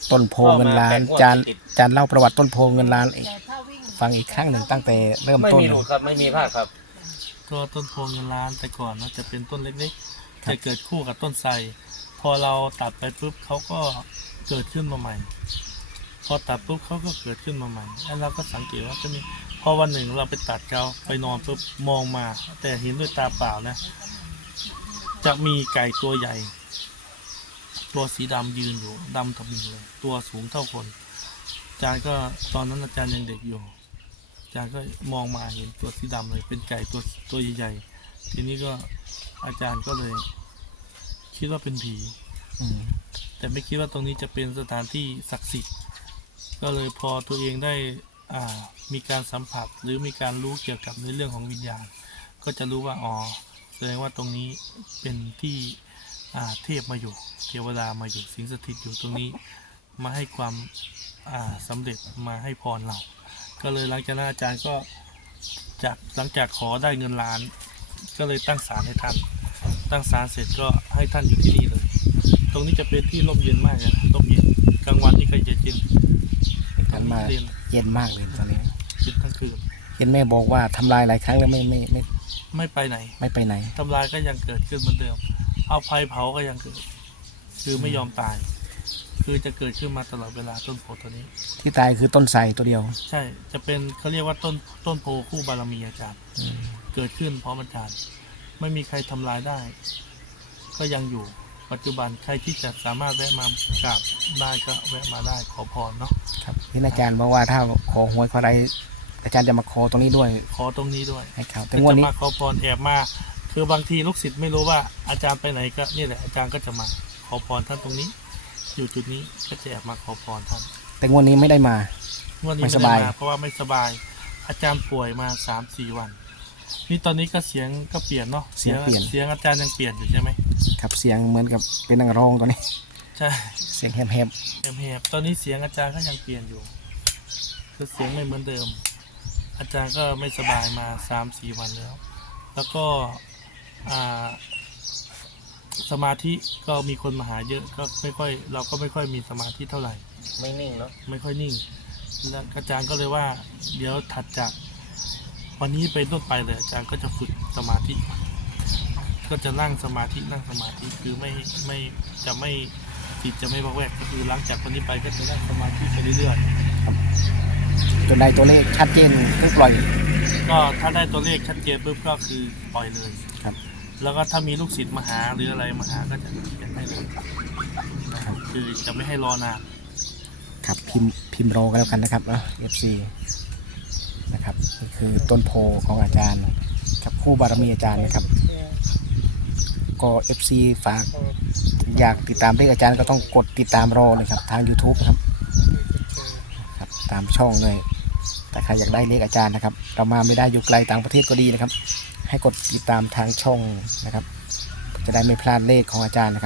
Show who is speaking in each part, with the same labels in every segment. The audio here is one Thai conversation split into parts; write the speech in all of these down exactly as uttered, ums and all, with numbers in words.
Speaker 1: ต้นโพเงินล้านจานจานเล่าประวัติต้นโพเงินล้านอีกฟังอีกครั้งหนึ่งตั้งแต่เริ่ม
Speaker 2: ไม่
Speaker 1: ต้น
Speaker 2: มีหลุดครับไม่มีพลาดครับ
Speaker 3: ก็ต้นโพเงินล้านแต่ก่อนเนาะจะเป็นต้นเล็กๆจะเกิดคู่กับต้นไทรพอเราตัดไปปุ๊บเขาก็เกิดขึ้นมาใหม่ พอตัดปุ๊บเขาก็เกิดขึ้นมาใหม่แล้วเราก็สังเกตว่าจะมีพอวันหนึ่งเราไปตัดเขาไปนอนปุ๊บมองมา แต่เห็นด้วยตาเปล่านะจะมีไก่ตัวใหญ่ ตัวสีดำยืนอยู่ดำทะมึงเลยตัวสูงเท่าคนอาจารย์ก็ตอนนั้นอาจารย์ยังเด็กอยู่อาจารย์ก็มองมาเห็นตัวสีดำเลยเป็นไก่ตัวตัวใหญ่ๆทีนี้ก็อาจารย์ก็เลย คิดว่าเป็นผี
Speaker 1: อืม
Speaker 3: แต่ไม่คิดว่าตรงนี้จะเป็นสถานที่ศักดิ์สิทธิ์ก็เลยพอตัวเองได้อ่ามีการสัมผัสหรือมีการรู้เกี่ยวกับในเรื่องของวิญญาณก็จะรู้ว่าอ๋อแสดงว่าตรงนี้เป็นที่อ่าเทพมาอยู่เทวดามาอยู่สิงสถิตอยู่ตรงนี้มาให้ความอ่าสำเร็จมาให้พรเราก็เลยหลังจากนั้นอาจารย์ก็จากหลังจากขอได้เงินล้าน ก็เลยตั้งศาลให้ท่านตั้งศาลเสร็จก็ให้ท่านอยู่ที่นี่เลย ตรงนี้จะเป็นที่ร่มเย็นมากเลยนะร่มเย็นกลางวันนี่ก็จะเย็น
Speaker 1: กันมา
Speaker 3: เย็น
Speaker 1: เย็นมากเลยตอนนี้
Speaker 3: เย็นทั้งคืน
Speaker 1: เห็นแม่บอกว่าทำลายหลายครั้งแล้วไม่ไม่ไม่
Speaker 3: ไม่ไปไหน
Speaker 1: ไม่ไปไหน
Speaker 3: ทำลายก็ยังเกิดขึ้นเหมือนเดิม เอาไฟเผาก็ยังเกิด คือไม่ยอมตาย คือจะเกิดขึ้นมาตลอดเวลาต้นโพตัวนี้
Speaker 1: ที่ตายคือต้นไทรตัวเดียว
Speaker 3: ใช่ จะเป็นเขาเรียกว่าต้นต้นโพคู่บารมีอาจารย์
Speaker 1: อืม
Speaker 3: เกิดขึ้นพร้อมอาจารย์ ไม่มีใครทำลายได้ ก็ยังอยู่ ปัจจุบันใครที่จะสามารถแวะมากราบได้ก็แวะมาได้ขอพรเนาะ
Speaker 1: ครับที่อาจารย์บอกว่าถ้าขอหวยขออะไรอาจารย์จะมาขอตรงนี้ด้วย
Speaker 3: ขอตรงนี้ด้วย
Speaker 1: ให้ครับแต่
Speaker 3: แต่
Speaker 1: งวด
Speaker 3: จะ
Speaker 1: นี้
Speaker 3: มาขอพรแอบมา คือบางทีลูกศิษย์ไม่รู้ว่าอาจารย์ไปไหนก็นี่แหละอาจารย์ก็จะมาขอพรท่านตรงนี้ อยู่จุดนี้ก็จะแอบมาขอพรท่าน
Speaker 1: แต่งวดนี้ไม่ได้มา
Speaker 3: งวดนี้
Speaker 1: ไม่
Speaker 3: ไม่
Speaker 1: ส
Speaker 3: ได้
Speaker 1: บาย
Speaker 3: มาเพราะว่าไม่สบาย อาจารย์ป่วยมาสามสี่วัน นี่ตอนนี้ก็เสียงก็เปลี่ยนเนาะ
Speaker 1: เสียงเปลี่ยน
Speaker 3: เสียงอาจารย์ยังเปลี่ยนอยู่ใช่ไหม
Speaker 1: ครับเสียงเหมือนกับเป็นนักร้องตอนนี้
Speaker 3: ใช่
Speaker 1: เสียงแหบ
Speaker 3: แหบๆตอนนี้เสียงอาจารย์ก็ยังเปลี่ยนอยู่ คือเสียงไม่เหมือนเดิม อาจารย์ก็ไม่สบายมาสามสี่วันแล้ว แล้วก็อ่าสมาธิก็มีคนมาหาเยอะก็ไม่ค่อยเราก็ไม่ค่อยมีสมาธิเท่าไหร่
Speaker 2: ไม่นิ่งเนาะ
Speaker 3: ไม่ค่อยนิ่ง แล้วอาจารย์ก็เลยว่า เดี๋ยวถัดจากวันนี้ไปต้นไปเลยอาจารย์ก็จะฝึกสมาธิ ก็จะนั่งสมาธินั่งสมาธิคือไม่ไม่จะไม่จิตจะไม่วักแวกก็คือหลังจากวันนี้ไปก็จะนั่งสมาธิไปเรื่อย
Speaker 1: ๆจนได้ตัวเลขชัดเจนก็ปล่อย
Speaker 3: ๆก็ถ้าได้ตัวเลขชัดเจนปุ๊บก็คือปล่อยเลย
Speaker 1: ครับ
Speaker 3: แล้วก็ถ้ามีลูกศิษย์มาหาหรืออะไรมาหาก็จะจะให้เลยนะครับคือจะไม่ให้รอนาน
Speaker 1: ครับพิมพ์พิมพ์รอกันแล้วกันนะครับเอฟซีนะครับนี่คือต้นโพของอาจารย์กับคู่บารมีอาจารย์นะครับ ก็ เอฟ ซี ฝากอยากติดตามเลขอาจารย์ก็ต้องกดติดตามรอเลยครับทาง YouTube นะครับครับตามช่องเลยแต่ใครอยากได้เลขอาจารย์นะครับ เรามาไม่ได้อยู่ไกลต่างประเทศก็ดีนะครับ ให้กดติดตามทางช่องนะครับ จะได้ไม่พลาดเลขของอาจารย์นะครับ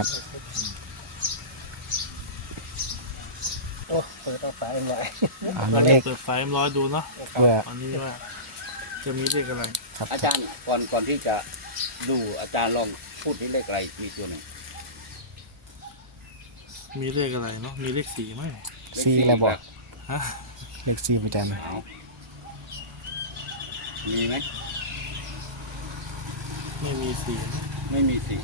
Speaker 2: โอ้เปิดเอาฝาเอ็มไว้
Speaker 1: อ่า
Speaker 3: ตอน
Speaker 1: เล
Speaker 3: นี้
Speaker 1: ข
Speaker 3: เปิดไฟร้อยดูเนาะ
Speaker 1: เพื่อ
Speaker 3: ตอนนี้ว่าจะมีเลขอะไร
Speaker 1: ครับ
Speaker 2: อาจารย์ก่อนก่อนที่จะดูอาจารย์ลองพูดที่เลขอะไรมีตัวหนึ่ง
Speaker 3: มีเลขอะไรเนาะมีเลขสี่ไหม
Speaker 1: ซีอะไรบอก
Speaker 3: ฮะ
Speaker 1: เลขซีอาจารย์
Speaker 2: เอามีไหม
Speaker 3: ไม่มีสี่นะ
Speaker 2: ไม่มีสี่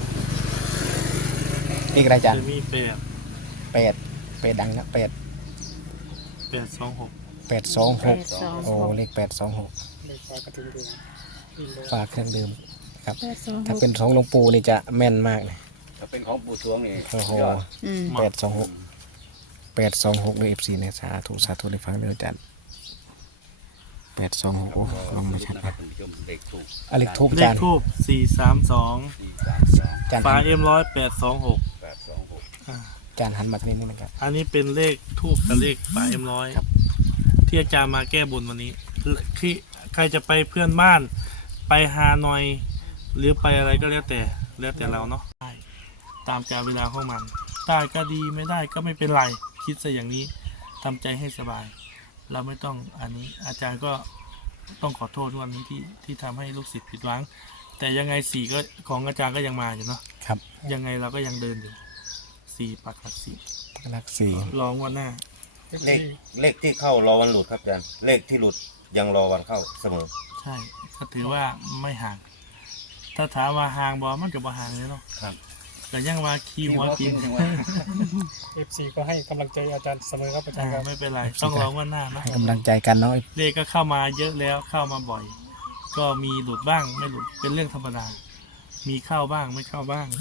Speaker 1: เลขอะไรอาจารย์
Speaker 3: จะมีแปด
Speaker 1: แปดแปดดังนะแปด
Speaker 3: แปดสองหก
Speaker 1: แปดสองหก
Speaker 4: สอง
Speaker 1: โอ้เลขแปดสองหก
Speaker 4: เลยใส่กระถิ่นเดือน
Speaker 1: ฝากเครื่องดื่มครับ
Speaker 4: แปดสองห
Speaker 1: ถ้าก เป็นของหลวงปู่นี่จะแม่นมากเลย
Speaker 2: ถ้าเป็นของปู่ทวงนี่
Speaker 1: โอ้โห
Speaker 2: ยอด
Speaker 4: อืม
Speaker 1: แปดสองหกแปดสองหกเลยเอฟซีเนี่ยสาธุสาธุในฟังเลยอาจารย์แปดสองหกโอ้ลองมาชัด
Speaker 2: นะครั
Speaker 1: นะ
Speaker 2: บท่านผู้ชมเลขถูก
Speaker 1: อะเลขทูบ
Speaker 3: เล
Speaker 1: อาจา
Speaker 3: ข
Speaker 1: รย์
Speaker 3: ทูบสี่สามสอง
Speaker 2: สี่สามสอง
Speaker 1: อาจารย์
Speaker 3: ฝาเอ็มร้อยแปดสองหก
Speaker 2: แปดสองหก
Speaker 1: อาจารย์หันมาทางนี้นิดนึงครับ
Speaker 3: อันนี้เป็นเลขทูบกับเลขฝาเอ็มร้อยที่อาจารย์มาแก้บนวันนี้ที่ใครจะไปเพื่อนบ้าน ไปฮานอย หรือไปอะไรก็แล้วแต่แล้วแต่เราเนาะได้ตามกาลเวลาของมันได้ก็ดีไม่ได้ก็ไม่เป็นไร คิดซะอย่างนี้ทำใจให้สบาย เราไม่ต้องอันนี้อาจารย์ก็ต้องขอโทษวันนี้ที่ที่ทำให้ลูกศิษย์ผิดหวัง แต่ยังไงสี่ก็ของอาจารย์ก็ยังมาอยู่เนาะ
Speaker 1: ครับ
Speaker 3: ยังไงเราก็ยังเดินอยู่สี่ปักหลักสี่
Speaker 1: หลักสี่
Speaker 3: รองวันหน้า
Speaker 2: เลขเลขที่เข้ารอวันหลุดครับอาจารย์เลขที่หลุดยังรอวันเข้าเสมอ
Speaker 3: ใช่ก็ถือว่าไม่ห่าง ถ้าถามว่าห่างบ่มันก็บ่ห่างเลยเนาะ
Speaker 2: ครับ
Speaker 3: แต่ยังว่าขี้หัวกิน
Speaker 4: เอฟซีก็ให้กำลังใจอาจารย์เสมอครับอาจารย์ครับ
Speaker 3: ไม่เป็นไรต้องรองวันหน้าเนาะ
Speaker 1: ให้กำลังใจกันเนาะ
Speaker 3: เลขก็เข้ามาเยอะแล้วเข้ามาบ่อย ก็มีหลุดบ้างไม่หลุดเป็นเรื่องธรรมดา มีเข้าบ้างไม่เข้าบ้าง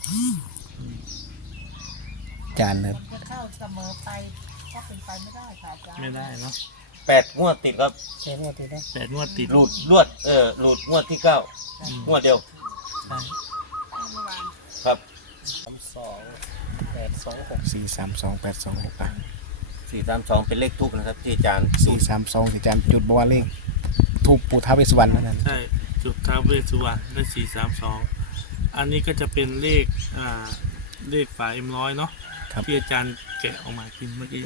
Speaker 1: อาจารย์เลย
Speaker 5: จะเข้าเสมอไปก็เป็นไปไม่ได้ค่ะอาจารย์
Speaker 3: ไม่ได้เนาะ
Speaker 2: แปดงวดติดครับ
Speaker 4: เชิญมาติดนะ
Speaker 3: แปดงวดติด
Speaker 2: หลุดรวดเออหลุดงวดที่เก้า
Speaker 3: อืม
Speaker 2: งวดเดียว
Speaker 3: ใช่
Speaker 2: ครับ
Speaker 4: สามสองแปดสองหก
Speaker 1: สี่สามสองแปดสองหกอ่ะ
Speaker 2: สี่สามสองเป็นเลขทุกนะครับที่อาจารย์
Speaker 1: สี่สามสองสี่อาจารย์จุดบัวเลขทูปปู่ท้าวเวสสุวรรณนั่นนะ
Speaker 3: ใช่จุดท้าวเวสสุวรรณได้สี่สามสองอันนี้ก็จะเป็นเลขอ่าเลขฝาเอ็มร้อยเนาะ
Speaker 1: ครับ
Speaker 3: ที่อาจารย์แกะออกมากินเมื่อกี้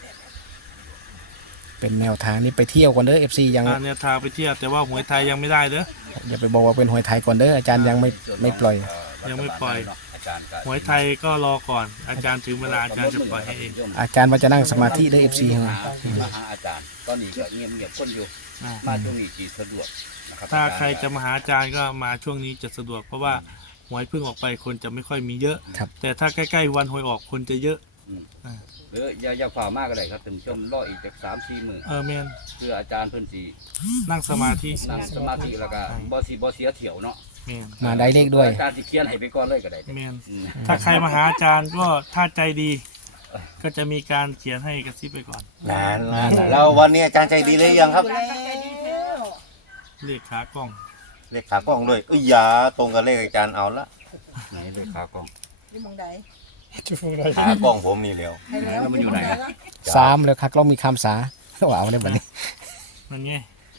Speaker 1: เป็นแนวทางนี้ไปเที่ยวก่อนเด้อเอฟซียัง
Speaker 3: อ่าเนี่ยทางไปเที่ยวแต่ว่าหวยไทยยังไม่ได้เด้อ
Speaker 1: อย่าไปบอกว่าเป็นหวยไทยก่อนเด้ออาจารย์ยังไม่ไม่ปล่อย
Speaker 3: ยังไม่ปล่อย
Speaker 2: อาจารย์ก็
Speaker 3: หวยไทยก็รอก่อน อาจารย์ถึงเวลาอาจารย์จะปล่อยให้เอง
Speaker 1: อาจารย์ว่าจะนั่งสมาธิเด้อเอฟซี
Speaker 2: มา
Speaker 1: มา
Speaker 2: หามาหาอาจารย์ตอนนี้ก็เงียบเงียบๆคนอยู่
Speaker 3: อ่า
Speaker 2: มาช่วงนี้จีสะดวกนะครับ
Speaker 3: ถ้าใครจะมาหาอาจารย์ก็มาช่วงนี้จะสะดวกเพราะว่าหวยเพิ่งออกไปคนจะไม่ค่อยมีเยอะ
Speaker 1: ครับ
Speaker 3: แต่ถ้าใกล้ๆวันหวยออกคนจะเยอะ
Speaker 2: หรืออย่าอย่าฝ่ามากก็ได้ครับถึงชมรออีกจากสามสี่หมื่น
Speaker 3: เออแมน
Speaker 2: เพื่ออาจารย์เพิ่นสี
Speaker 3: นั่งสมาธิ
Speaker 2: นั่งสมาธิแล้วก็บ่สีบ่เสียเถียวเนาะ
Speaker 3: แมน
Speaker 1: มาได้เลขด้วย
Speaker 2: อาจารย์สิเขียนให้ไปก่อนเลยก็ได้
Speaker 3: แมน
Speaker 2: อืม
Speaker 3: ถ้าใครมาหาอาจารย์ก็ถ้าใจดี ก็จะมีการเขียนให้กระซิบไปก่อน
Speaker 2: นานๆแล้ววันนี้อาจารย์ใจดีเลยยังครับ
Speaker 5: แล้วใจดีเที่ยว
Speaker 3: เลขขากล้อง
Speaker 2: เลขขากล้องด้วยเอ้ยอยาตรงกับเลขอาจารย์เอาละไหนเลขขากล้อง
Speaker 5: นี่มองใด
Speaker 4: จูเลย
Speaker 2: ขากล้องผมนี่แล้ว
Speaker 5: ให้แล้ว
Speaker 2: แล้วมันอยู่ไหน
Speaker 5: ที่มงใด
Speaker 1: สามแล้วครับเรามีคำสาว่าเอาได้แบบนี้
Speaker 3: นั่นไง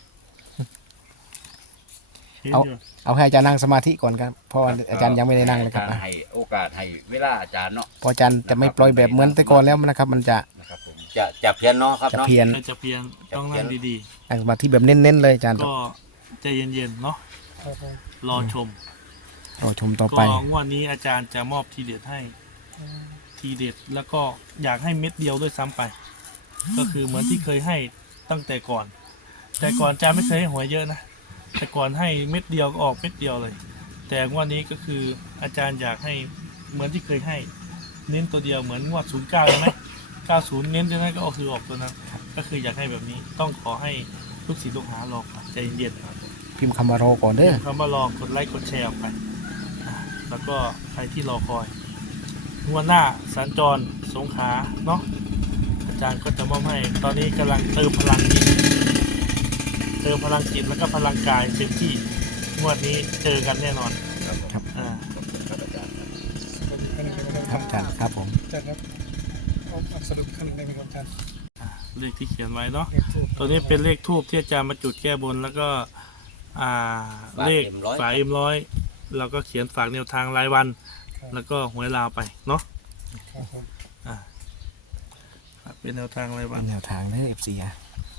Speaker 3: เห็น
Speaker 1: เอา
Speaker 3: อยู่
Speaker 1: เอาให้อาจารย์นั่งสมาธิก่อนครับเพราะว่าอาจารย์ยังไม่ได้นั่งเลยครับ
Speaker 2: อาจารย์ให้โอกาสให้เวลาอาจารย์เนาะ
Speaker 1: เพราะอาจารย์จะไม่ปล่อยแบบเหมือนแต่ก่อนแล้วนะครับ มันจะ
Speaker 2: นะครับผมจะจะเพี้ยนเนาะครับ
Speaker 1: จะ
Speaker 2: เนาะ
Speaker 1: เพี้ยน
Speaker 3: ใครจะเพียนต้องนั่งดี
Speaker 1: นั่งสมาธิแบบเน้นๆเลยอาจารย์
Speaker 3: ๆ ก็ใจเย็นๆเนาะ
Speaker 4: ครับผม
Speaker 3: รอชม
Speaker 1: เราชมต่อ
Speaker 3: ก็
Speaker 1: ไป
Speaker 3: งวดนี้อาจารย์จะมอบทีเด็ดให้ทีเด็ดแล้วก็อยากให้เม็ดเดียวด้วยซ้ำไป ก็คือเหมือนที่เคยให้ตั้งแต่ก่อน แต่ก่อนอาจารย์ไม่เคยให้หวยเยอะนะแต่ก่อนให้เม็ดเดียวก็ออกเม็ดเดียวเลย แต่งวดนี้ก็คืออาจารย์อยากให้เหมือนที่เคยให้ เน้นตัวเดียวเหมือนงวดศูนย์เก้าใช่ไหมเก้าศูนย์เน้นตัวนั้นก็คือออกตัวนั้นก็คืออยากให้แบบนี้ต้องขอให้ลูกศิษย์ลูกหารอก่อนใจเย็นๆ
Speaker 1: พิมพ์คำว่ารอก่อนเด้อ
Speaker 3: คำว่ารอกดไลค์กดแชร์ออกไปอ่ะแล้วก็ใครที่รอคอยงวดหน้าสัญจรสงขลาเนาะอาจารย์ก็จะมอบให้ตอนนี้กำลังเติมพลังจิตเติมพลังจิตแล้วก็พลังกายเต็มที่งวดนี้เจอกันแน่นอน
Speaker 1: ครับ
Speaker 3: อ่า
Speaker 1: ครับอาจารย์ครับผม
Speaker 4: อาจารย์ครับเอาเอาสรุปขั้นหนึ่งครับอาจารย์
Speaker 3: อ่ะเลขที่เขียนไว้เนาะ
Speaker 4: เลขทูป
Speaker 3: ตัวนี้เป็นเลขทูบที่อาจารย์มาจุดแก้บนแล้วก็อ่าเลขฝาเอ็มร้อยเราก็เขียนฝากแนวทางรายวัน แล้วก็หวยลาวไปเนาะ
Speaker 4: ครับผม
Speaker 3: อ่าเป็นแนวทางรายวั
Speaker 1: เป็น นแนวทางเด้อเอฟซีอ่ะ